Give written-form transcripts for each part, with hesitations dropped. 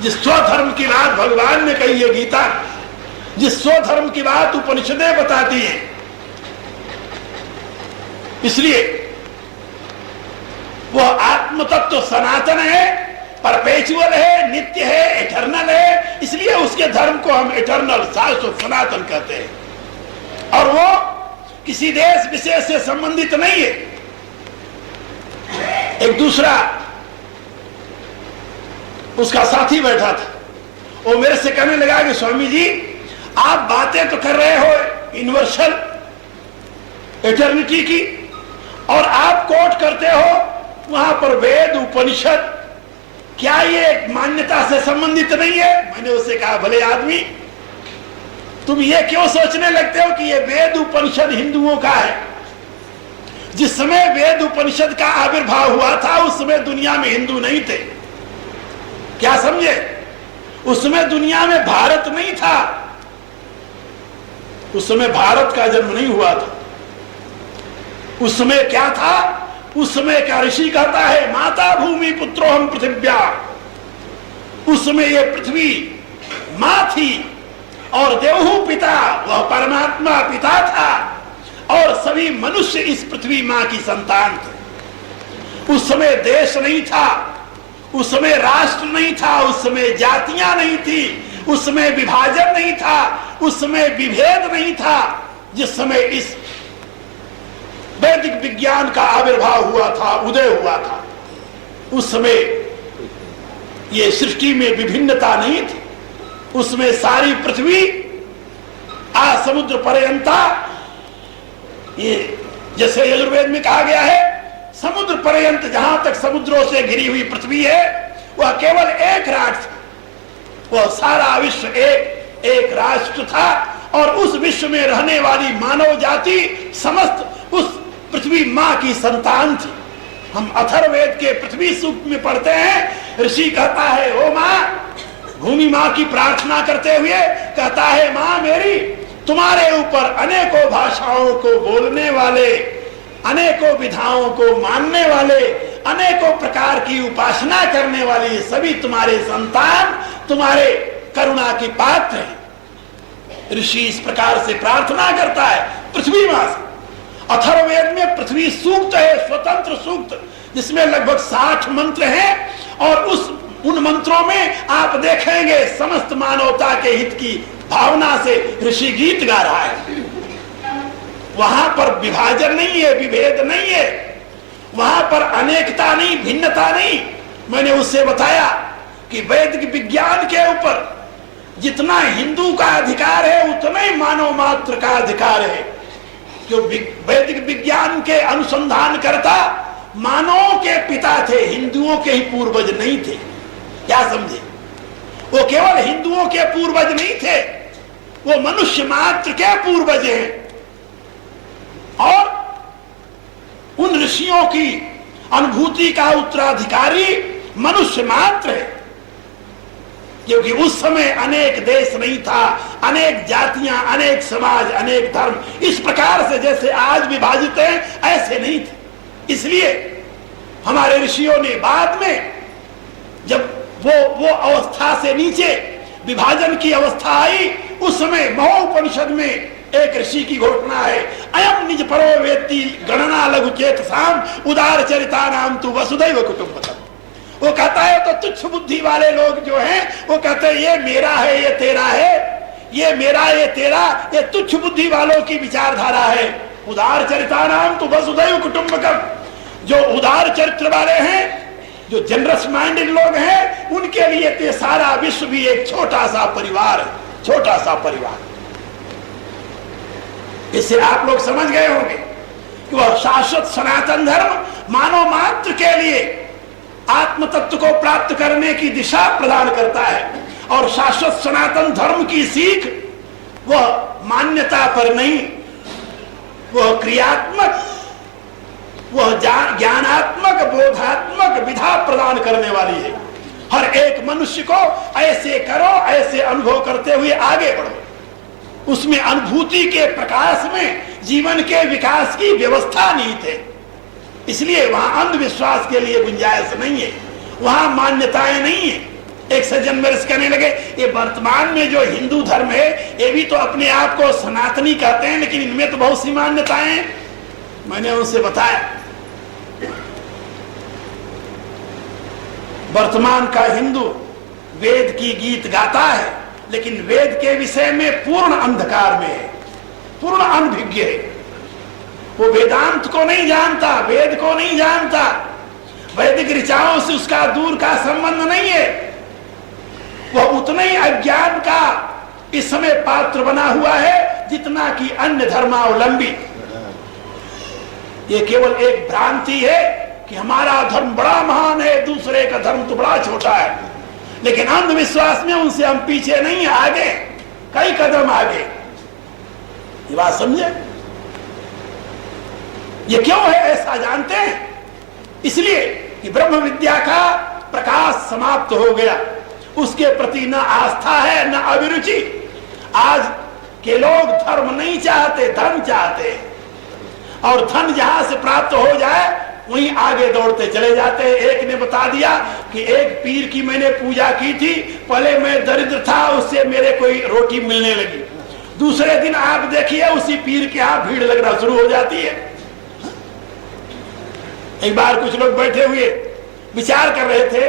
जिस स्वधर्म की बात भगवान ने कही है गीता, जिस स्वधर्म की बात उपनिषदें बताती हैं, इसलिए वह आत्म तत्व सनातन है, परपेचुअल है, नित्य है, एटर्नल है। इसलिए उसके धर्म को हम एटर्नल, शाश्वत, सनातन कहते हैं। और वो किसी देश विशेष से संबंधित नहीं है। एक दूसरा उसका साथी बैठा था, वो मेरे से कहने लगा कि स्वामी जी आप बातें तो कर रहे हो यूनिवर्सल एटर्निटी की, और आप कोट करते हो वहां पर वेद उपनिषद, क्या ये एक मान्यता से संबंधित नहीं है? मैंने उससे कहा भले आदमी, तुम ये क्यों सोचने लगते हो कि ये वेद उपनिषद हिंदुओं का है? जिस समय वेद उपनिषद का आविर्भाव हुआ था उस समय दुनिया में हिंदू नहीं थे। क्या समझे? उस समय दुनिया में भारत नहीं था, उस समय भारत का जन्म नहीं हुआ था। उस समय क्या था? उस समय का ऋषि कहता है माता भूमि पुत्रोहम पृथिव्या। उस समय ये पृथ्वी मां थी और देवहू पिता, वह परमात्मा पिता था, और सभी मनुष्य इस पृथ्वी मां की संतान थे। उस समय देश नहीं था, उस समय राष्ट्र नहीं था, उस समय जातियां नहीं थी, उस समय विभाजन नहीं था, उस समय विभेद नहीं था। जिस समय इस वैदिक विज्ञान का आविर्भाव हुआ था, उदय हुआ था, उस समय ये सृष्टि में विभिन्नता नहीं थी। उसमें सारी पृथ्वी आ समुद्र पर्यंता, ये जैसे यजुर्वेद में कहा गया है समुद्र पर्यंत, जहां तक समुद्रों से घिरी हुई पृथ्वी है वह केवल एक राष्ट्र, वह सारा विश्व एक राष्ट्र था। और उस विश्व में रहने वाली मानव जाति समस्त उस पृथ्वी मां की संतान थी। हम अथर्ववेद के पृथ्वी सूक्त में पढ़ते हैं, ऋषि कहता है ओ मां, भूमि मां की प्रार्थना करते हुए कहता है मां मेरी, तुम्हारे ऊपर अनेकों भाषाओं को बोलने वाले, अनेकों विधाओं को मानने वाले, अनेकों प्रकार की उपासना करने वाली सभी तुम्हारे संतान तुम्हारे करुणा की पात्र हैं। ऋषि इस प्रकार से प्रार्थना करता है पृथ्वी मां से। अथर्ववेद में पृथ्वी सूक्त है, स्वतंत्र सूक्त, जिसमें लगभग 60 मंत्र हैं, और उन मंत्रों में आप देखेंगे समस्त मानवता के हित की भावना से ऋषि गीत गा रहा है। वहां पर विभाजन नहीं है, विभेद नहीं है, वहां पर अनेकता नहीं, भिन्नता नहीं। मैंने उससे बताया कि वैदिक विज्ञान के ऊपर जितना हिंदू का अधिकार है उतना ही मानव मात्र का अधिकार है। जो वैदिक विज्ञान के अनुसंधान करता मानवों के पिता थे, हिंदुओं के ही पूर्वज नहीं थे। क्या समझे? वो केवल हिंदुओं के पूर्वज नहीं थे, वो मनुष्य मात्र के पूर्वज हैं। और उन ऋषियों की अनुभूति का उत्तराधिकारी मनुष्य मात्र है, क्योंकि उस समय अनेक देश नहीं था, अनेक जातियां, अनेक समाज, अनेक धर्म इस प्रकार से जैसे आज विभाजित हैं, ऐसे नहीं थे। इसलिए हमारे ऋषियों ने बाद में जब वो अवस्था से नीचे विभाजन की अवस्था आई, उस समय महोपनिषद में एक ऋषि की घोषणा है, अयम निज परो वेत्ति गणना लघु चेतसाम उदार चरिता नाम तु वसुधैव कुटुंबकम। वो कहता है तो तुच्छ बुद्धि वाले लोग जो हैं वो कहते हैं ये मेरा है, ये तेरा है, ये मेरा, ये तेरा, ये तुच्छ बुद्धि वालों की विचारधारा है। उदार चरिता नाम तु वसुधैव कुटुंबकम। जो उदार चरित्र वाले हैं, जो जनरस माइंडेड लोग हैं, उनके लिए तो सारा विश्व भी एक छोटा सा परिवार है, छोटा सा परिवार। इससे आप लोग समझ गए होंगे कि वह शाश्वत सनातन धर्म मानव मात्र के लिए आत्म तत्व को प्राप्त करने की दिशा प्रदान करता है। और शाश्वत सनातन धर्म की सीख वह मान्यता पर नहीं, वह क्रियात्मक, वह ज्ञानात्मक, बोधात्मक विधा प्रदान करने वाली है। हर एक मनुष्य को ऐसे करो, ऐसे अनुभव करते हुए आगे बढ़ो। उसमें अनुभूति के प्रकाश में जीवन के विकास की व्यवस्था निहित है। इसलिए वहां अंधविश्वास के लिए गुंजाइश नहीं है, वहां मान्यताएं नहीं है, एक सज्जन मेरे से कहने लगे, ये वर्तमान में जो हिंदू धर्म है ये भी तो अपने आप को सनातनी कहते हैं, लेकिन इनमें तो बहुत सी मान्यताएं हैं। मैंने उनसे बताया वर्तमान का हिंदू वेद की गीत गाता है, लेकिन वेद के विषय में पूर्ण अंधकार में है, पूर्ण अनभिज्ञ है। वो वेदांत को नहीं जानता, वेद को नहीं जानता, वैदिक ऋचाओं से उसका दूर का संबंध नहीं है। वह उतना ही अज्ञान का इस समय पात्र बना हुआ है जितना कि अन्य धर्मावलंबी। ये केवल एक भ्रांति है कि हमारा धर्म बड़ा महान है, दूसरे का धर्म तो बड़ा छोटा है, लेकिन अंधविश्वास में उनसे हम पीछे नहीं, आगे, कई कदम आगे। ये बात समझे? ये क्यों है ऐसा जानते हैं? इसलिए कि ब्रह्म विद्या का प्रकाश समाप्त हो गया, उसके प्रति न आस्था है न अभिरुचि। आज के लोग धर्म नहीं चाहते, धन चाहते, और धन जहां से प्राप्त हो जाए वहीं आगे दौड़ते चले जाते हैं। एक ने बता दिया कि एक पीर की मैंने पूजा की थी, पहले मैं दरिद्र था, उससे मेरे कोई रोटी मिलने लगी। दूसरे दिन आप देखिए उसी पीर के यहाँ भीड़ लगना शुरू हो जाती है। एक बार कुछ लोग बैठे हुए विचार कर रहे थे,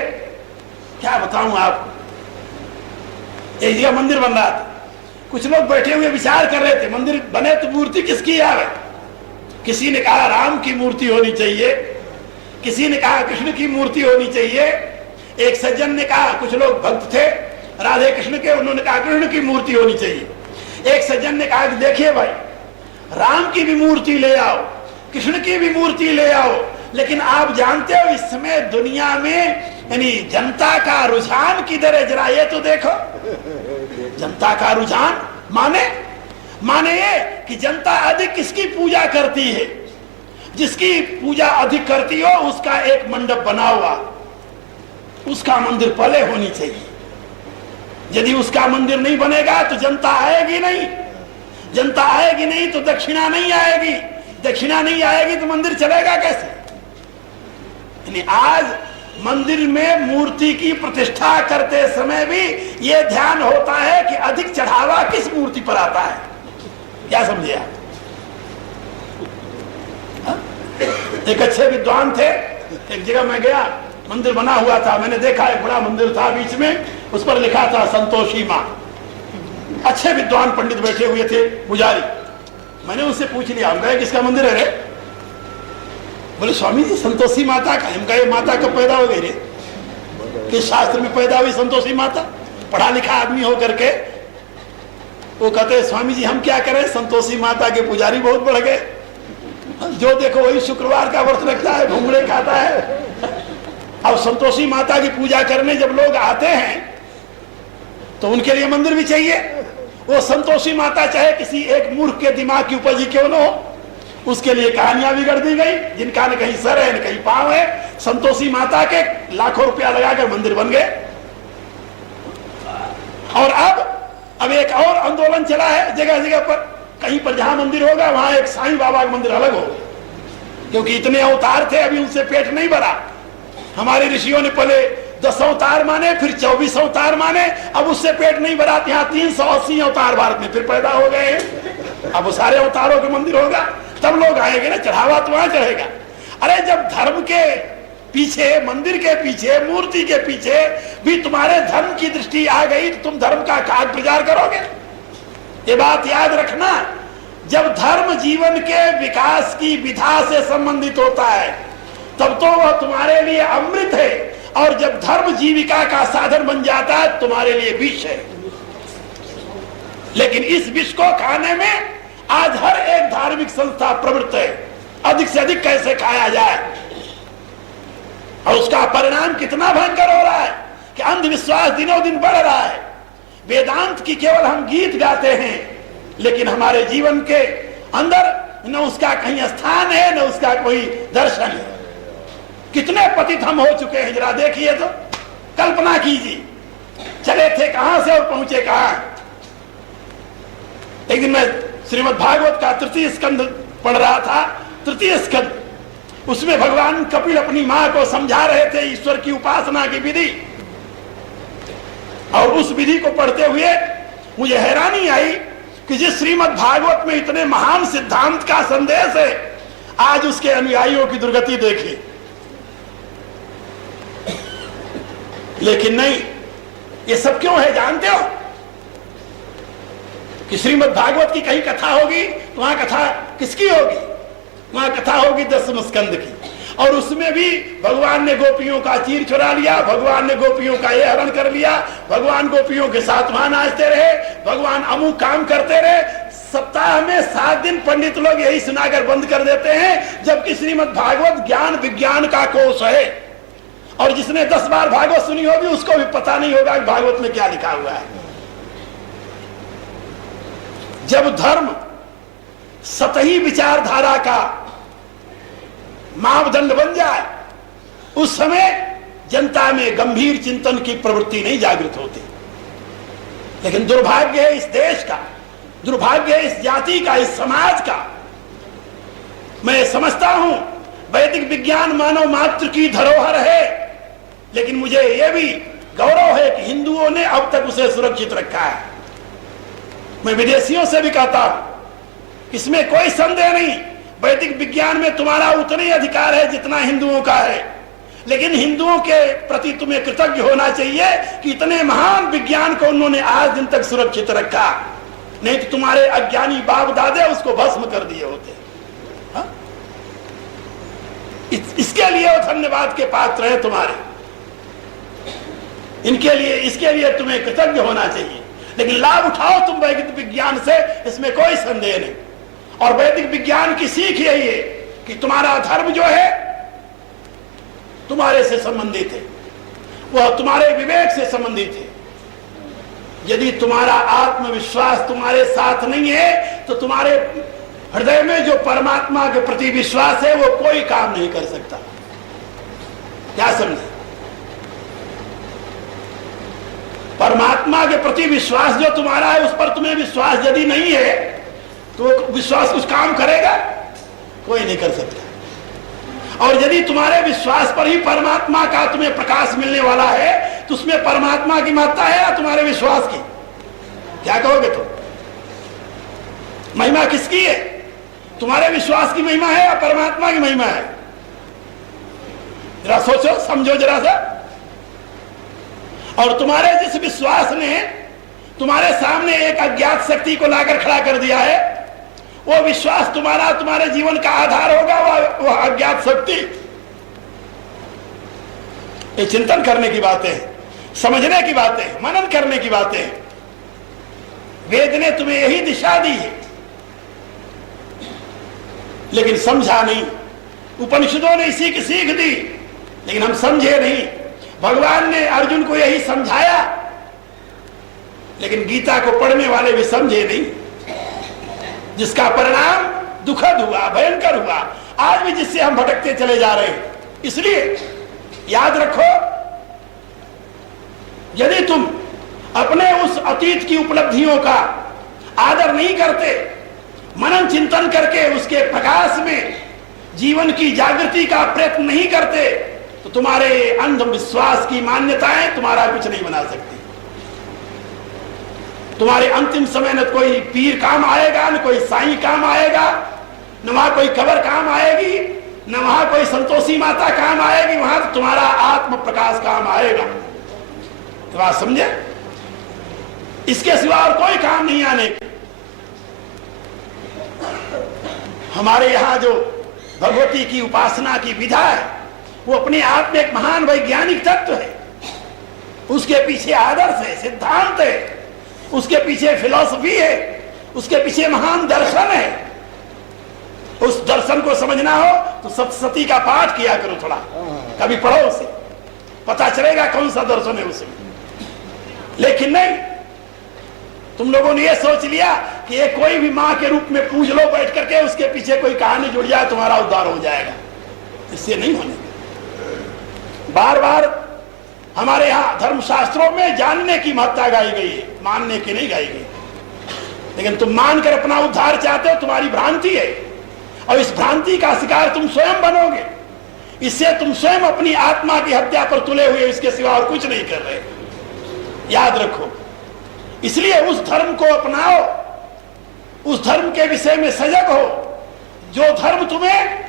क्या बताऊं आपको, एक जगह मंदिर बन रहा था, कुछ लोग बैठे हुए विचार कर रहे थे मंदिर बने तो मूर्ति किसकी आवे। किसी ने कहा राम की मूर्ति होनी चाहिए, किसी ने कहा कृष्ण की मूर्ति होनी चाहिए। एक सज्जन ने कहा, कुछ लोग भक्त थे राधे कृष्ण के, उन्होंने कहा कृष्ण की मूर्ति होनी चाहिए। एक सज्जन ने कहा कि देखिए भाई, राम की भी मूर्ति ले आओ, कृष्ण की भी मूर्ति ले आओ, लेकिन आप जानते हो इस समय दुनिया में यानी जनता का रुझान किधर है, जरा ये तो देखो। जनता का रुझान माने ये कि जनता अधिक किसकी पूजा करती है, जिसकी पूजा अधिक करती हो उसका एक मंडप बना हुआ, उसका मंदिर पहले होनी चाहिए। यदि उसका मंदिर नहीं बनेगा तो जनता आएगी नहीं, जनता आएगी नहीं तो दक्षिणा नहीं आएगी, दक्षिणा नहीं आएगी तो मंदिर चलेगा कैसे। यानी आज मंदिर में मूर्ति की प्रतिष्ठा करते समय भी यह ध्यान होता है कि अधिक चढ़ावा किस मूर्ति पर आता है। क्या समझे आप? एक अच्छे विद्वान थे, एक जगह मैं गया, मंदिर बना हुआ था, मैंने देखा एक बड़ा मंदिर था, बीच में उस पर लिखा था संतोषी माँ। अच्छे विद्वान पंडित बैठे हुए थे, पुजारी। मैंने उनसे पूछ लिया, हम कहे किसका मंदिर है रे? बोले स्वामी जी संतोषी माता का। हम कहे माता कब पैदा हो गई रे? किस शास्त्र में पैदा हुई संतोषी माता? पढ़ा लिखा आदमी हो करके वो कहते स्वामी जी हम क्या करें, संतोषी माता के पुजारी बहुत बढ़ गए, जो देखो वही शुक्रवार का व्रत रखता है, घूंगड़े खाता है। अब संतोषी माता की पूजा करने जब लोग आते हैं तो उनके लिए मंदिर भी चाहिए। वो संतोषी माता चाहे किसी एक मूर्ख के दिमाग की उपज क्यों न हो, उसके लिए कहानियां बिगड़ दी गई, जिनका न कहीं सर है न कहीं पांव है। संतोषी माता के लाखों रुपया लगाकर मंदिर बन गए। और अब एक और आंदोलन चला है जगह जगह पर, कहीं पर जहां मंदिर होगा वहां एक साईं बाबा का मंदिर अलग होगा, क्योंकि इतने अवतार थे अभी उनसे पेट नहीं भरा। हमारे ऋषियों ने पहले 10 अवतार माने, फिर 24 अवतार माने, अब उससे पेट नहीं भरा। यहाँ 380 अवतार भारत में फिर पैदा हो गए हैं। अब वो सारे अवतारों के मंदिर होगा तब लोग आएंगे ना, चढ़ावा तो वहां चढ़ेगा। अरे जब धर्म के पीछे, मंदिर के पीछे, मूर्ति के पीछे भी तुम्हारे धर्म की दृष्टि आ गई तो तुम धर्म का काग प्रचार करोगे। ये बात याद रखना, जब धर्म जीवन के विकास की विधा से संबंधित होता है तब तो वह तुम्हारे लिए अमृत है, और जब धर्म जीविका का साधन बन जाता है तुम्हारे लिए विष है। लेकिन इस विष को खाने में आज हर एक धार्मिक संस्था प्रवृत्त है, अधिक से अधिक कैसे खाया जाए। और उसका परिणाम कितना भयंकर हो रहा है कि अंधविश्वास दिनों दिन बढ़ रहा है। वेदांत की केवल हम गीत गाते हैं, लेकिन हमारे जीवन के अंदर न उसका कहीं स्थान है, न उसका कोई दर्शन है। कितने पतित हम हो चुके हैं, जरा देखिए तो, कल्पना कीजिए, चले थे कहां से और पहुंचे कहां। एक दिन मैं श्रीमद् भागवत का 3य स्कंद पढ़ रहा था, 3य स्कंद, उसमें भगवान कपिल अपनी मां को समझा रहे थे ईश्वर की उपासना की विधि। और उस विधि को पढ़ते हुए मुझे हैरानी आई कि जिस श्रीमद् भागवत में इतने महान सिद्धांत का संदेश है, आज उसके अनुयायियों की दुर्गति देखी। लेकिन नहीं, ये सब क्यों है जानते हो? कि श्रीमद् भागवत की कहीं कथा होगी तो वहां कथा किसकी होगी? वहां कथा होगी दसम स्कंद की, और उसमें भी भगवान ने गोपियों का चीर चुरा लिया, भगवान ने गोपियों का ये हरण कर लिया, भगवान गोपियों के साथ वहां नाचते रहे, भगवान अमुक काम करते रहे। सप्ताह में 7 दिन पंडित लोग यही सुनाकर बंद कर देते हैं, जबकि श्रीमद् भागवत ज्ञान विज्ञान का कोश है। और जिसने 10 बार भागवत सुनी होगी उसको भी पता नहीं होगा कि भागवत में क्या लिखा हुआ है। जब धर्म सतही विचारधारा का मापदंड बन जाए, उस समय जनता में गंभीर चिंतन की प्रवृत्ति नहीं जागृत होती। लेकिन दुर्भाग्य है इस देश का, दुर्भाग्य है इस जाति का, इस समाज का। मैं समझता हूं वैदिक विज्ञान मानव मात्र की धरोहर है, लेकिन मुझे यह भी गौरव है कि हिंदुओं ने अब तक उसे सुरक्षित रखा है। मैं विदेशियों से भी कहता हूं, इसमें कोई संदेह नहीं, वैदिक विज्ञान में तुम्हारा उतना ही अधिकार है जितना हिंदुओं का है। लेकिन हिंदुओं के प्रति तुम्हें कृतज्ञ होना चाहिए कि इतने महान विज्ञान को उन्होंने आज दिन तक सुरक्षित रखा, नहीं तो तुम्हारे अज्ञानी बाप दादे उसको भस्म कर दिए होते। हा? इसके लिए वो धन्यवाद के पात्र हैं तुम्हारे, इनके लिए, इसके लिए तुम्हें कृतज्ञ होना चाहिए। लेकिन लाभ उठाओ तुम वैदिक विज्ञान से, इसमें कोई संदेह नहीं। और वैदिक विज्ञान की सीख यही है कि तुम्हारा धर्म जो है तुम्हारे से संबंधित है, वह तुम्हारे विवेक से संबंधित है। यदि तुम्हारा आत्मविश्वास तुम्हारे साथ नहीं है तो तुम्हारे हृदय में जो परमात्मा के प्रति विश्वास है वो कोई काम नहीं कर सकता। क्या समझे? परमात्मा के प्रति विश्वास जो तुम्हारा है, उस पर तुम्हें विश्वास यदि नहीं है तो विश्वास कुछ काम करेगा? कोई नहीं कर सकता। और यदि तुम्हारे विश्वास पर ही परमात्मा का तुम्हें प्रकाश मिलने वाला है तो उसमें परमात्मा की महत्ता है या तुम्हारे विश्वास की? क्या कहोगे तुम? महिमा किसकी है? तुम्हारे विश्वास की महिमा है या परमात्मा की महिमा है? जरा सोचो, समझो जरा सा। और तुम्हारे जिस विश्वास ने तुम्हारे सामने एक अज्ञात शक्ति को लाकर खड़ा कर दिया है, वो विश्वास तुम्हारा तुम्हारे जीवन का आधार होगा, वो अज्ञात शक्ति। ये चिंतन करने की बातें हैं, समझने की बातें हैं, मनन करने की बातें हैं। वेद ने तुम्हें यही दिशा दी है, लेकिन समझा नहीं। उपनिषदों ने इसी की सीख दी, लेकिन हम समझे नहीं। भगवान ने अर्जुन को यही समझाया, लेकिन गीता को पढ़ने वाले भी समझे नहीं, जिसका परिणाम दुखद हुआ, भयंकर हुआ। आज भी जिससे हम भटकते चले जा रहे हैं। इसलिए याद रखो, यदि तुम अपने उस अतीत की उपलब्धियों का आदर नहीं करते, मनन चिंतन करके उसके प्रकाश में जीवन की जागृति का प्रयत्न नहीं करते, तो तुम्हारे अंधविश्वास की मान्यताएं तुम्हारा कुछ नहीं बना सकती। तुम्हारे अंतिम समय न कोई पीर काम आएगा, न कोई साईं काम आएगा, न वहां कोई कबर काम आएगी, न वहां कोई संतोषी माता काम आएगी। वहां तो तुम्हारा आत्म प्रकाश काम आएगा। तो बात समझे? इसके सिवा और कोई काम नहीं आने। हमारे यहां जो भगवती की उपासना की विधा है, वो अपने आप में एक महान वैज्ञानिक तत्व है। उसके पीछे आदर्श है, सिद्धांत है, उसके पीछे फिलॉसफी है, उसके पीछे महान दर्शन है। उस दर्शन को समझना हो तो सप्तशती का पाठ किया करो, थोड़ा कभी पढ़ो, उसे पता चलेगा कौन सा दर्शन है उसमें। लेकिन नहीं, तुम लोगों ने यह सोच लिया कि ये कोई भी मां के रूप में पूज लो बैठ करके, उसके पीछे कोई कहानी जुड़ जाए, तुम्हारा उद्धार हो जाएगा। इससे नहीं होने। बार बार हमारे यहां धर्मशास्त्रों में जानने की महत्ता गाई गई है, मानने की नहीं गाई गई। लेकिन तुम मानकर अपना उद्धार चाहते हो, तुम्हारी भ्रांति है, और इस भ्रांति का शिकार तुम स्वयं बनोगे। इससे तुम स्वयं अपनी आत्मा की हत्या पर तुले हुए, इसके सिवा और कुछ नहीं कर रहे। याद रखो। इसलिए उस धर्म को अपनाओ, उस धर्म के विषय में सजग हो जो धर्म तुम्हें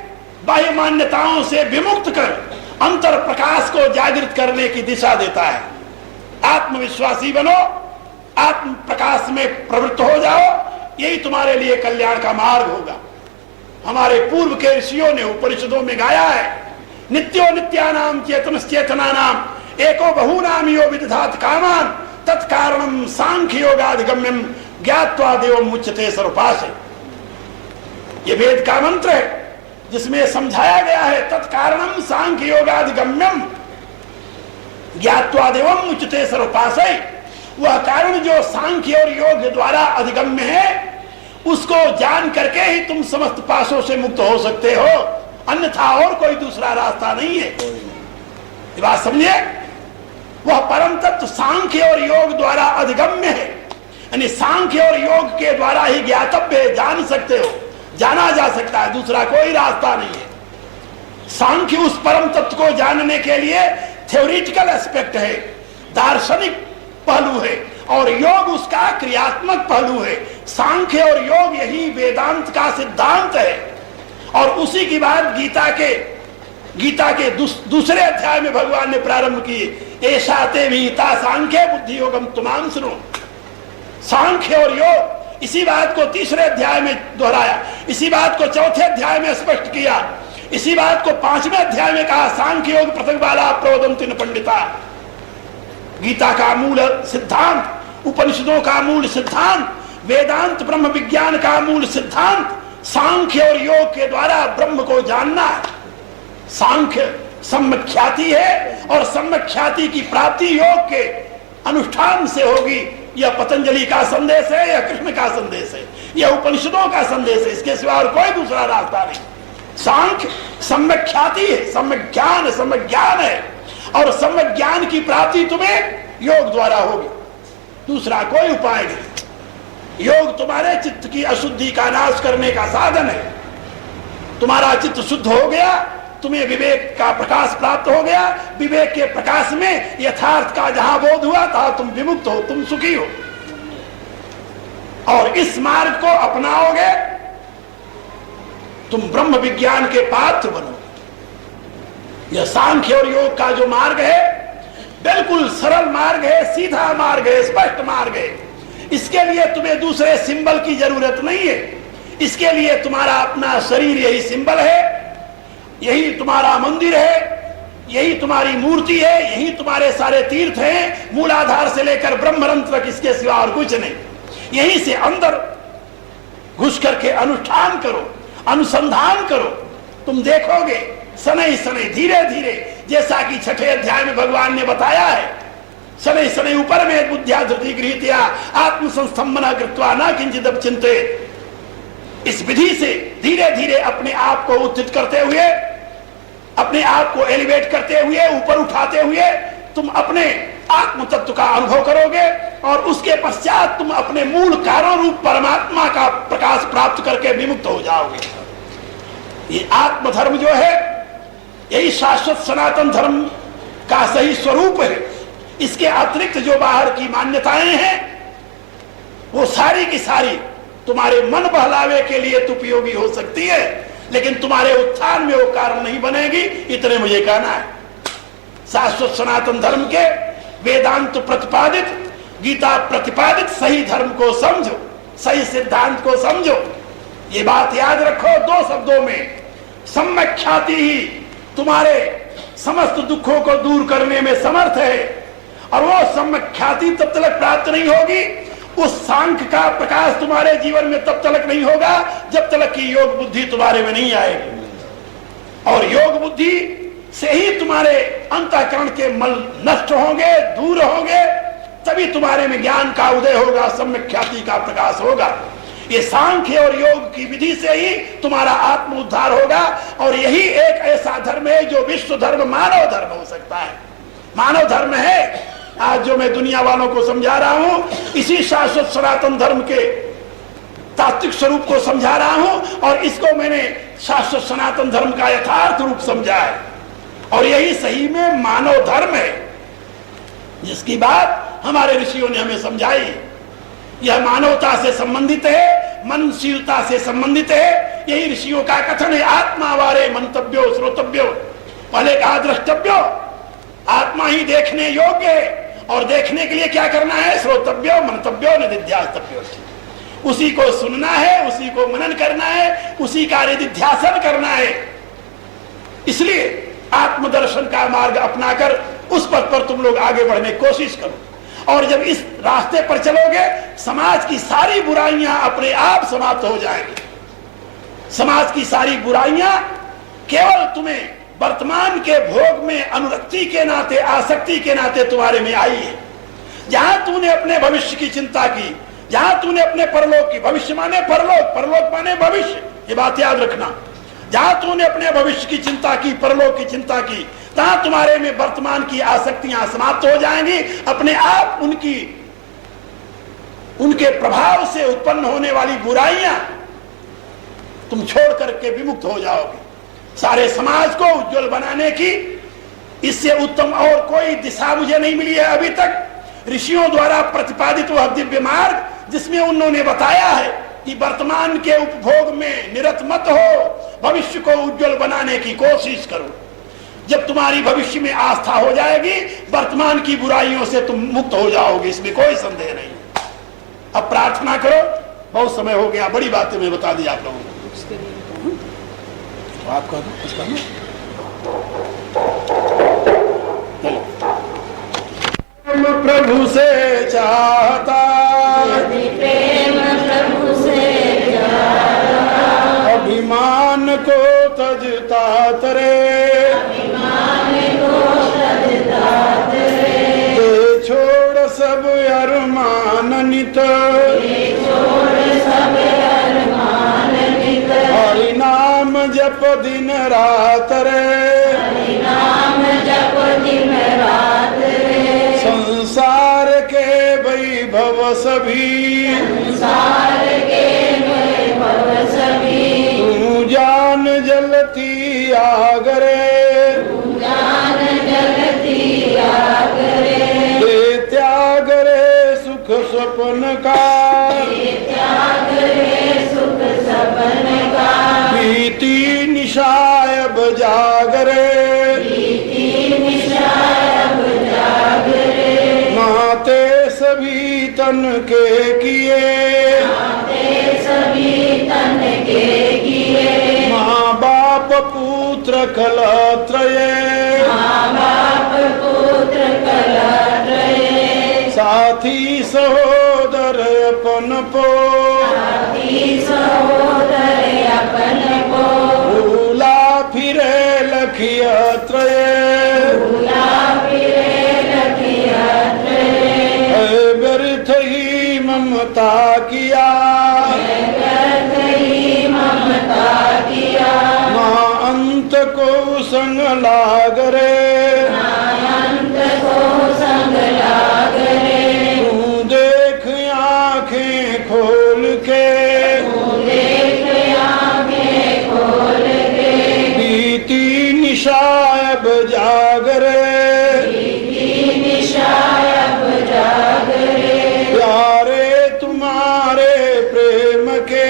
बाह्य मान्यताओं से विमुक्त कर अंतर प्रकाश को जागृत करने की दिशा देता है। आत्मविश्वासी बनो, आत्म प्रकाश में प्रवृत्त हो जाओ, यही तुम्हारे लिए कल्याण का मार्ग होगा। हमारे पूर्व के ऋषियों ने उपनिषदों में गाया है, नित्यो नित्यानाम चेतनश्चेतना नाम एको बहुनाम यो विदधात कामान तत्कारणम सांख्य योगाधिगम्यम ज्ञात्वा देवम मुच्यते सर्वपासे। ये वेद का मंत्र है जिसमें समझाया गया है तत्कारणम सांख्य योगाधिगम्यम ज्ञात्वा देवम मुच्यते सर्वपासे। वह कारण जो सांख्य और योग द्वारा अधिगम्य है, उसको जान करके ही तुम समस्त पासों से मुक्त हो सकते हो, अन्यथा और कोई दूसरा रास्ता नहीं है। ये बात समझिए, वह परम तत्व सांख्य और योग द्वारा अधिगम्य है, यानी सांख्य और योग के द्वारा ही ज्ञातव्य है, जान सकते हो, जाना जा सकता है, दूसरा कोई रास्ता नहीं है। सांख्य उस परम तत्व को जानने के लिए थ्योरिटिकल एस्पेक्ट है, दार्शनिक पहलू है, और योग उसका क्रियात्मक पहलू है। सांख्य और योग यही वेदांत का सिद्धांत है। और उसी की बात गीता के दूसरे अध्याय में भगवान ने प्रारंभ की, ऐसा ते विहिता सांख्य बुद्धि योगम तुमाम सुनो। सांख्य और योग, इसी बात को तीसरे अध्याय में दोहराया, इसी बात को चौथे अध्याय में स्पष्ट किया, इसी बात को 5वें अध्याय में कहा, सांख्य योग पृथक बाला प्रवदंति न पंडिता। गीता का मूल सिद्धांत, उपनिषदों का मूल सिद्धांत, वेदांत ब्रह्म विज्ञान का मूल सिद्धांत सांख्य और योग के द्वारा ब्रह्म को जानना है। सांख्य सम्यक ख्याति है और सम्यक ख्याति की प्राप्ति योग के अनुष्ठान से होगी। यह पतंजलि का संदेश है, यह कृष्ण का संदेश है, यह उपनिषदों का संदेश है, इसके सिवा और कोई दूसरा रास्ता नहीं। सांख्य सम्यक ख्याति है, सम्यक ज्ञान है, और सम्यक ज्ञान की प्राप्ति तुम्हें योग द्वारा होगी, दूसरा कोई उपाय नहीं। योग तुम्हारे चित्त की अशुद्धि का नाश करने का साधन है। तुम्हारा चित्त शुद्ध हो गया, तुम्हें विवेक का प्रकाश प्राप्त हो गया, विवेक के प्रकाश में यथार्थ का जहां बोध हुआ था, तुम विमुक्त हो, तुम सुखी हो। और इस मार्ग को अपनाओगे, तुम ब्रह्म विज्ञान के पात्र बनोगे। यह सांख्य और योग का जो मार्ग है, बिल्कुल सरल मार्ग है, सीधा मार्ग है, स्पष्ट मार्ग है। इसके लिए तुम्हें दूसरे सिंबल की जरूरत नहीं है। इसके लिए तुम्हारा अपना शरीर यही सिंबल है, यही तुम्हारा मंदिर है, यही तुम्हारी मूर्ति है, यही तुम्हारे सारे तीर्थ हैं, मूलाधार से लेकर ब्रह्मरंध्र तक, इसके सिवा और कुछ नहीं। यहीं से अंदर घुस करके अनुष्ठान करो, अनुसंधान करो, तुम देखोगे शनै शनै धीरे धीरे, जैसा कि 6ठे अध्याय में भगवान ने बताया है, शनै शनै ऊपर में बुद्धिया धृति गृहीत्या आत्म संस्तंभना कृत्वा न किंचित चिंतेत। इस विधि से धीरे धीरे अपने आप को उत्थित करते हुए, अपने आप को एलिवेट करते हुए, ऊपर उठाते हुए तुम अपने आत्म तत्व का अनुभव करोगे, और उसके पश्चात तुम अपने मूल कारण रूप परमात्मा का प्रकाश प्राप्त करके विमुक्त हो जाओगे। ये आत्मधर्म जो है, यही शाश्वत सनातन धर्म का सही स्वरूप है। इसके अतिरिक्त जो बाहर की मान्यताएं हैं, वो सारी की सारी तुम्हारे मन बहलावे के लिए तो उपयोगी हो सकती है, लेकिन तुम्हारे उत्थान में वो कारण नहीं बनेगी। इतने मुझे कहना है। शाश्वत सनातन धर्म के वेदांत प्रतिपादित, गीता प्रतिपादित सही धर्म को समझो, सही सिद्धांत को समझो। ये बात याद रखो, 2 शब्दों में, सम्यक ख्याति ही तुम्हारे समस्त दुखों को दूर करने में समर्थ है। और वो सम्यक ख्याति तब तक प्राप्त नहीं होगी, उस सांख्य का प्रकाश तुम्हारे जीवन में तब तक नहीं होगा जब तक कि योग बुद्धि तुम्हारे में नहीं आएगी। और योग बुद्धि से ही तुम्हारे अंतःकरण के मल नष्ट होंगे, दूर होंगे, तभी तुम्हारे में ज्ञान का उदय होगा, सम्यक ख्याति का प्रकाश होगा। ये सांख्य और योग की विधि से ही तुम्हारा आत्म उद्धार होगा। और यही एक ऐसा धर्म है जो विश्व धर्म, मानव धर्म हो सकता है। मानव धर्म है आज जो मैं दुनिया वालों को समझा रहा हूं, इसी शाश्वत सनातन धर्म के तात्विक स्वरूप को समझा रहा हूं, और इसको मैंने शाश्वत सनातन धर्म का यथार्थ रूप समझा है। और यही सही में मानव धर्म है, जिसकी बात हमारे ऋषियों ने हमें समझाई। यह मानवता से संबंधित है, मनशीलता से संबंधित है। यही ऋषियों का कथन है, आत्मा वारे मंतव्यो श्रोतव्यो। पहले कहा द्रष्टव्यो, आत्मा ही देखने योग्य है, और देखने के लिए क्या करना है? श्रोतव्यो मंतव्यो निधिध्यास्तव्यो। उसी को सुनना है, उसी को मनन करना है, उसी का निधिध्यासन करना है। इसलिए आत्मदर्शन का मार्ग अपनाकर उस पथ पर तुम लोग आगे बढ़ने की कोशिश करो। और जब इस रास्ते पर चलोगे, समाज की सारी बुराइयां अपने आप समाप्त हो जाएंगी। समाज की सारी बुराइयां केवल तुम्हें वर्तमान के भोग में अनुरक्ति के नाते, आसक्ति के नाते तुम्हारे में आई है। जहां तूने अपने भविष्य की चिंता की, जहां तूने अपने परलोक की, भविष्य माने परलोक, परलोक माने भविष्य, ये बात याद रखना। जहां तूने अपने भविष्य की चिंता की, परलोक की चिंता की, तहां तुम्हारे में वर्तमान की आसक्तियां समाप्त हो जाएंगी। अपने आप उनके प्रभाव से उत्पन्न होने वाली बुराइयां तुम छोड़ करके विमुक्त हो जाओगे। सारे समाज को उज्जवल बनाने की इससे उत्तम और कोई दिशा मुझे नहीं मिली है अभी तक। ऋषियों द्वारा प्रतिपादित वह दिव्य मार्ग, जिसमें उन्होंने बताया है कि वर्तमान के उपभोग में निरत मत हो, भविष्य को उज्जवल बनाने की कोशिश करो। जब तुम्हारी भविष्य में आस्था हो जाएगी, वर्तमान की बुराइयों से तुम मुक्त हो जाओगे, इसमें कोई संदेह नहीं। अब प्रार्थना करो, बहुत समय हो गया, बड़ी बातें मैं बता दी आप लोगों को। तो आप कह दो कुछ करना। प्रभु से चाहता, प्रेम प्रभु से चाहता, अभिमान को तजता तरे, अभिमान को तजता तरे, दे छोड़ सब अरमान नित, दे छोड़ सब अरमान नित, हरि नाम जप दिन रात रे, हरि नाम जप दिन रात रे, संसार के वैभव सभी, संसार के वैभव सभी, तू जान जलती आगरे, तू जान जलती आगरे, दे त्याग रे सुख स्वप्न का, दे त्याग रे सुख सपन का, बीती निशायब जागरे, बीती निशायब जागरे, माते सभी तन के किए, माते सभी तन के किए, माँ बाप पुत्र कलत्रये, माँ बाप पुत्र कलत्रये, साथी सहोदर अपन पो, साथी सहोदर अपन को, भूला फिरे लखिय त्रये, भूला फिरे लखिया त्रये, व्यर्थ ही ममता किया, व्यर्थ ही ममता किया, माँ अंत को संग लागरे, अंत को संग लागरे, तू देख आंखें खोल के, देख आंखें खोल के, बीती निशायब जागरे, बीती निशायब जागरे, प्यारे तुम्हारे प्रेम के,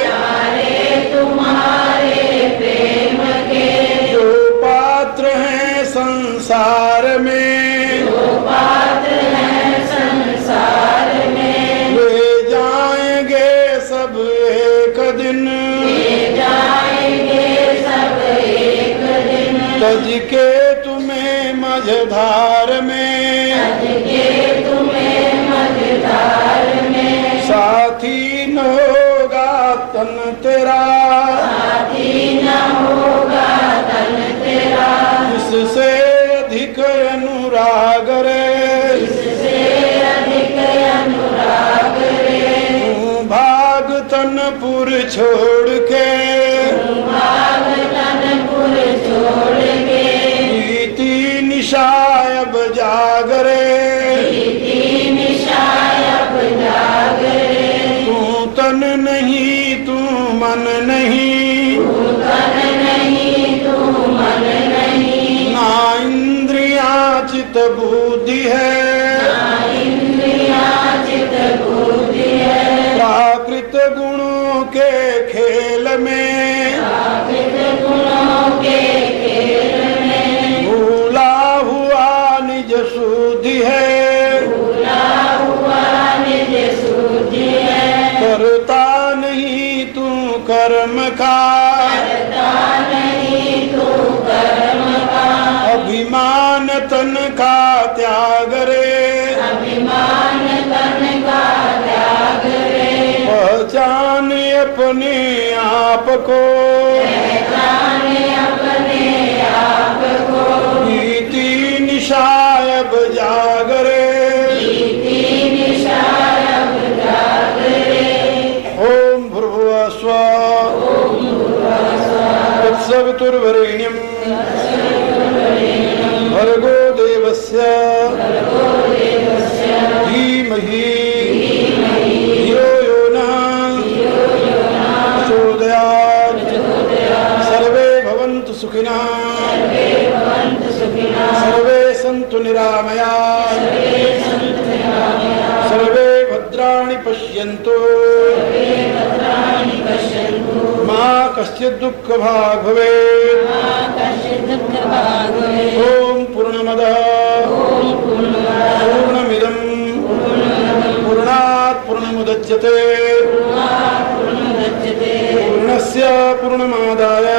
प्यारे तुम्हारे प्रेम के, जो पात्र हैं संसार में, जो पात्र हैं संसार में, वे जाएंगे सब एक दिन, ले जाएंगे सब एक दिन, तज के तुम्हें मझधार में, तज के तुम्हें मझधार में, साथी न होगा तन तेरा, साथी न होगा तन तेरा, इससे अधिक अनुराग रे, इससे अधिक अनुराग रे, तू भाग तनपुर छोड़ के, भाग तनपुर छोड़ के, बीती निशायब भर्गो देवस्य धीमहि धियो यो नः प्रचोदयात्। सर्वे भवन्तु सुखिनः सर्वे सन्तु निरामयाः सर्वे भद्राणि पश्यन्तु मा कश्चित् दुःखभाग् भवेत्। ॐ पूर्णमदः पूर्णमिदं पूर्णात् पूर्णमुदच्यते पूर्णस्य पूर्णमादाय